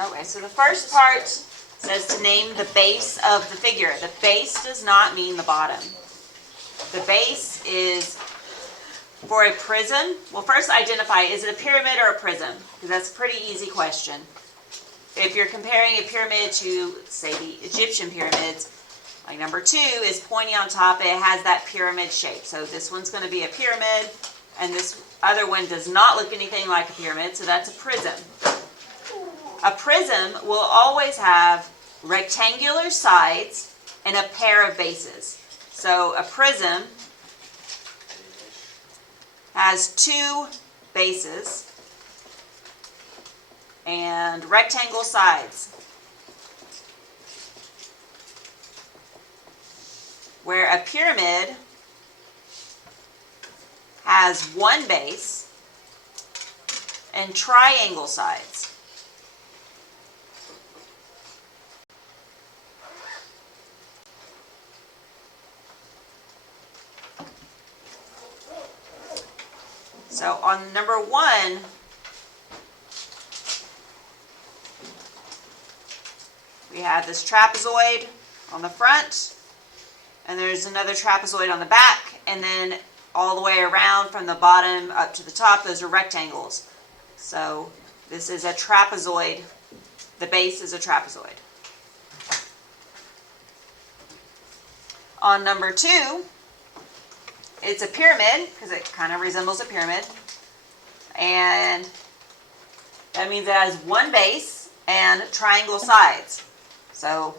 Okay, so the first part says to name the base of the figure. The base does not mean the bottom. The base is for a prism. Well, first identify, is it a pyramid or a prism? Because that's a pretty easy question. If you're comparing a pyramid to, say, the Egyptian pyramids, like number 2 is pointy on top. It has that pyramid shape. So this one's going to be a pyramid, and this other one does not look anything like a pyramid, so that's a prism. A prism will always have rectangular sides and a pair of bases. So a prism has 2 bases and rectangle sides, where a pyramid has 1 base and triangle sides. So on number 1, we have this trapezoid on the front, and there's another trapezoid on the back, and then all the way around from the bottom up to the top, those are rectangles. So this is a trapezoid. The base is a trapezoid. On number 2, it's a pyramid, because it kind of resembles a pyramid, and that means it has 1 base and triangle sides. So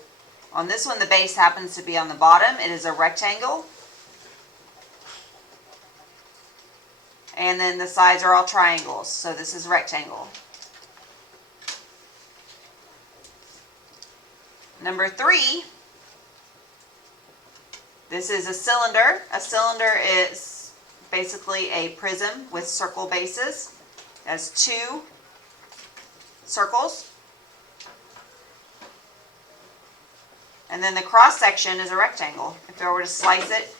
on this one, the base happens to be on the bottom. It is a rectangle, and then the sides are all triangles, so this is rectangle. Number 3, this is a cylinder. A cylinder is basically a prism with circle bases. It has 2 circles. And then the cross section is a rectangle. If I were to slice it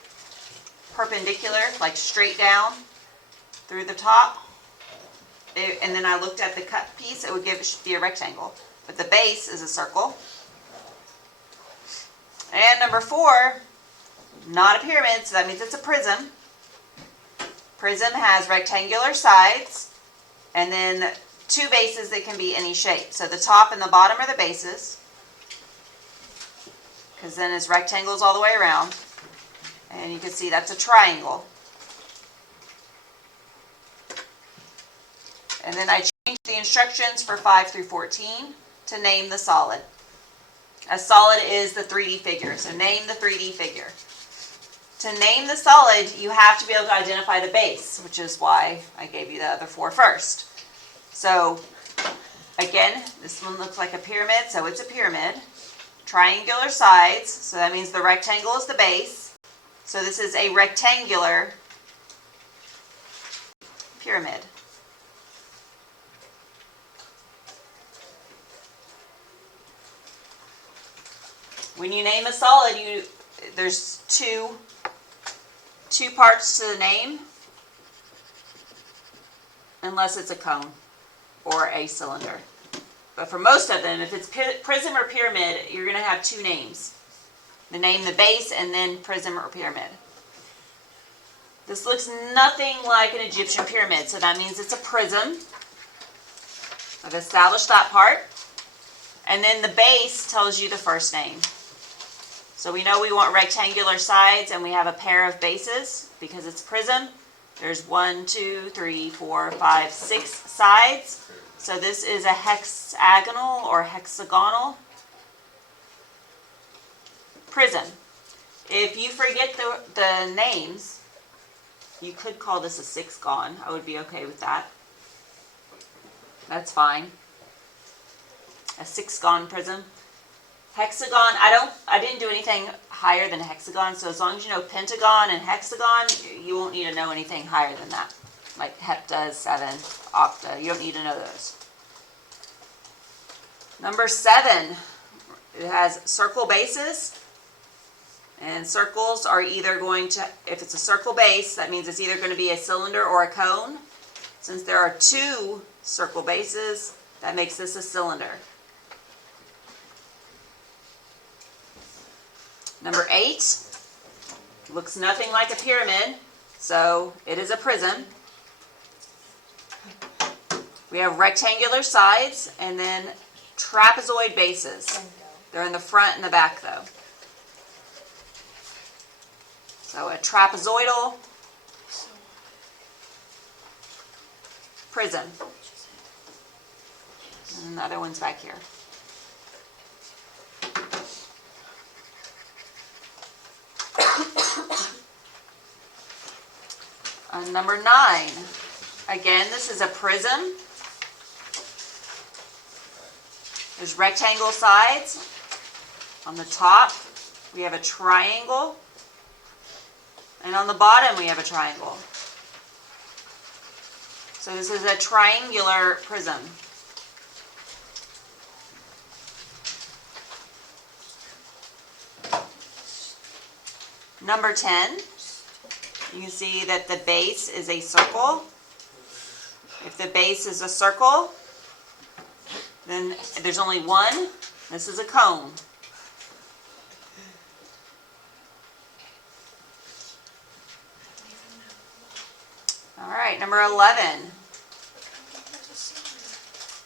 perpendicular, like straight down through the top, and then I looked at the cut piece, it would be a rectangle. But the base is a circle. And number 4, not a pyramid, so that means it's a prism. Prism has rectangular sides, and then 2 bases that can be any shape. So the top and the bottom are the bases, because then it's rectangles all the way around. And you can see that's a triangle. And then I changed the instructions for 5 through 14 to name the solid. A solid is the 3D figure, so name the 3D figure. To name the solid, you have to be able to identify the base, which is why I gave you the other 4 first. So, again, this one looks like a pyramid, so it's a pyramid. Triangular sides, so that means the rectangle is the base. So this is a rectangular pyramid. When you name a solid, there's two parts to the name, unless it's a cone or a cylinder. But for most of them, if it's prism or pyramid, you're going to have 2 names. The name, the base, and then prism or pyramid. This looks nothing like an Egyptian pyramid, so that means it's a prism. I've established that part. And then the base tells you the first name. So we know we want rectangular sides, and we have a pair of bases because it's prism. There's 1, 2, 3, 4, 5, 6 sides. So this is a hexagonal or hexagonal prism. If you forget the names, you could call this a 6-gon. I would be okay with that. That's fine. A 6-gon prism. Hexagon, I didn't do anything higher than hexagon, so as long as you know pentagon and hexagon, you won't need to know anything higher than that. Like hepta, 7, octa, you don't need to know those. Number 7, it has circle bases, and circles are either going to, if it's a circle base, that means it's either going to be a cylinder or a cone. Since there are 2 circle bases, that makes this a cylinder. Number 8 looks nothing like a pyramid, so it is a prism. We have rectangular sides and then trapezoid bases. They're in the front and the back though. So a trapezoidal prism. And the other one's back here. Number 9. Again, this is a prism. There's rectangle sides. On the top, we have a triangle. And on the bottom, we have a triangle. So this is a triangular prism. Number 10, you can see that the base is a circle. If the base is a circle, then there's only one. This is a cone. All right, number 11.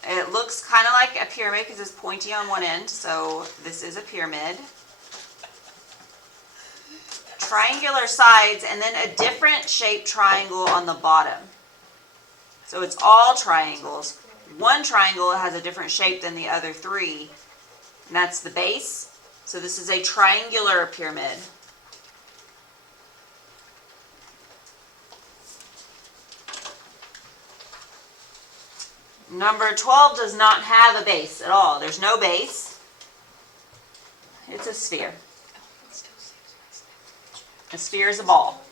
It looks kind of like a pyramid because it's pointy on one end, so this is a pyramid. Triangular sides and then a different shaped triangle on the bottom. So it's all triangles. One triangle has a different shape than the other 3, and that's the base. So this is a triangular pyramid. Number 12 does not have a base at all. There's no base. It's a sphere. A sphere is a ball.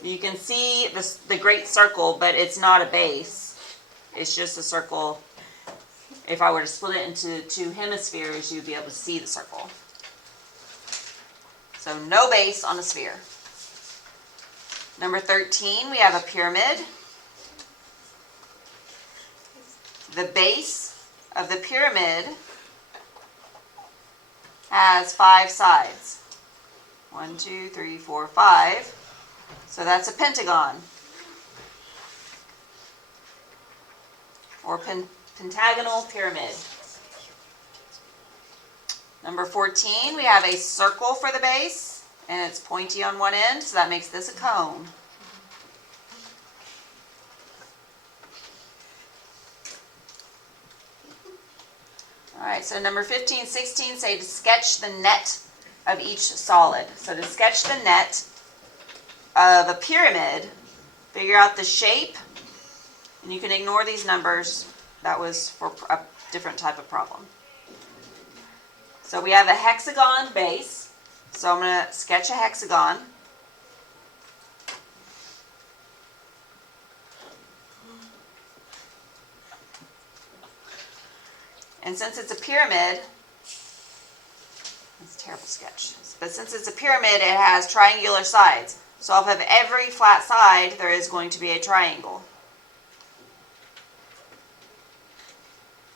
You can see the great circle, but it's not a base. It's just a circle. If I were to split it into 2 hemispheres, you'd be able to see the circle. So no base on a sphere. Number 13, we have a pyramid. The base of the pyramid has 5 sides. 1, 2, 3, 4, 5. So that's a pentagon. Or pentagonal pyramid. Number 14, we have a circle for the base, and it's pointy on one end, so that makes this a cone. All right, so number 15, 16 say to sketch the net of each solid. So to sketch the net of a pyramid, figure out the shape, and you can ignore these numbers. That was for a different type of problem. So we have a hexagon base. So I'm going to sketch a hexagon. And since it's a pyramid, that's a terrible sketch, but since it's a pyramid, it has triangular sides. So off of every flat side, there is going to be a triangle.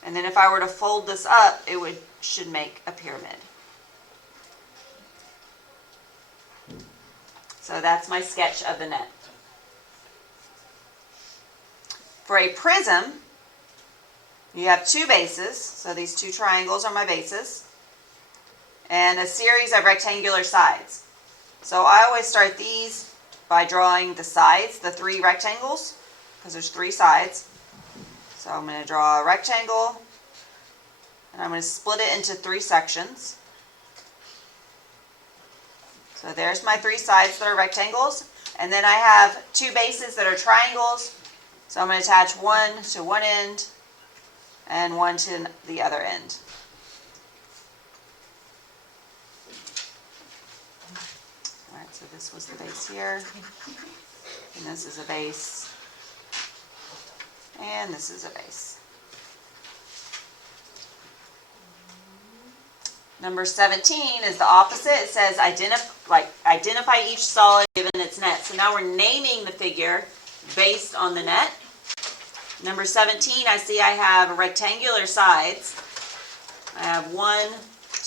And then if I were to fold this up, it should make a pyramid. So that's my sketch of the net. For a prism, you have 2 bases, so these 2 triangles are my bases, and a series of rectangular sides. So I always start these by drawing the sides, the 3 rectangles, because there's 3 sides. So I'm going to draw a rectangle, and I'm going to split it into 3 sections. So there's my 3 sides that are rectangles, and then I have 2 bases that are triangles, so I'm going to attach one to one end, and one to the other end. Alright, so this was the base here, and this is a base, and this is a base. Number 17 is the opposite. It says identify each solid given its net. So now we're naming the figure based on the net. Number 17, I see I have rectangular sides. I have 1,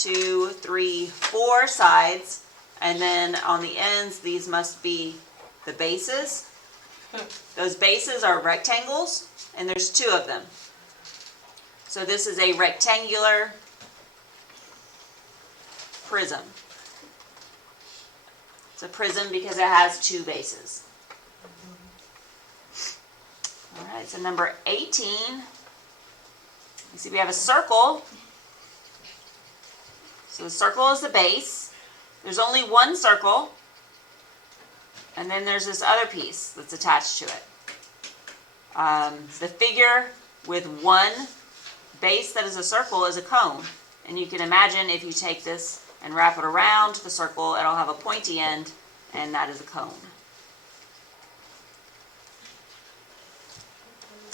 2, 3, 4 sides, and then on the ends, these must be the bases. Those bases are rectangles, and there's 2 of them. So this is a rectangular prism. It's a prism because it has 2 bases. All right, so number 18, you see we have a circle. So the circle is the base. There's only one circle, and then there's this other piece that's attached to it. The figure with one base that is a circle is a cone. And you can imagine if you take this and wrap it around the circle, it'll have a pointy end, and that is a cone.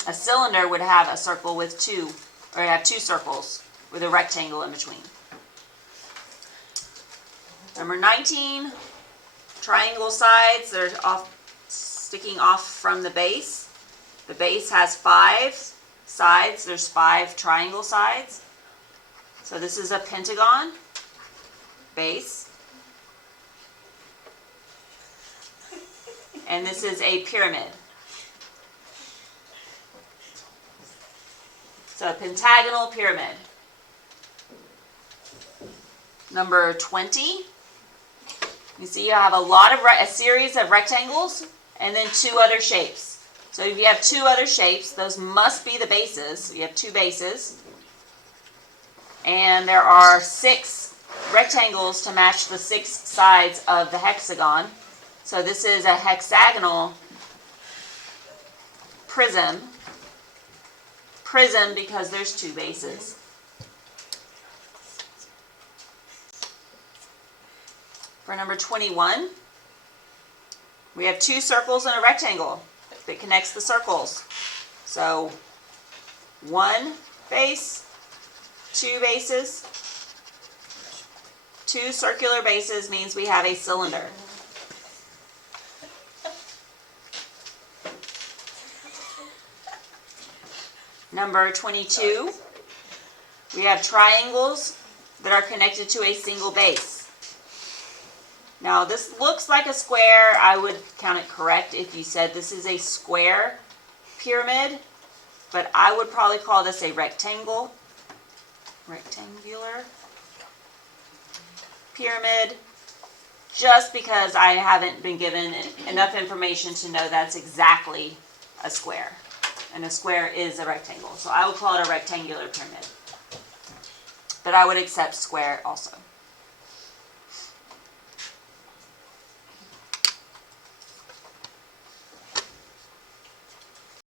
A cylinder would have a circle with 2, or have 2 circles with a rectangle in between. Number 19, triangle sides. They're sticking off from the base. The base has 5 sides. There's 5 triangle sides. So this is a pentagon base. And this is a pyramid. So a pentagonal pyramid. Number 20. You see you have a series of rectangles and then 2 other shapes. So if you have 2 other shapes, those must be the bases. You have 2 bases. And there are 6 rectangles to match the 6 sides of the hexagon. So this is a hexagonal prism. Prism because there's 2 bases. For number 21, we have 2 circles and a rectangle that connects the circles. So 1 base, 2 bases, 2 circular bases means we have a cylinder. Number 22, we have triangles that are connected to a single base. Now this looks like a square. I would count it correct if you said this is a square pyramid, but I would probably call this a rectangular pyramid, just because I haven't been given enough information to know that's exactly a square. And a square is a rectangle. So I would call it a rectangular pyramid. But I would accept square also.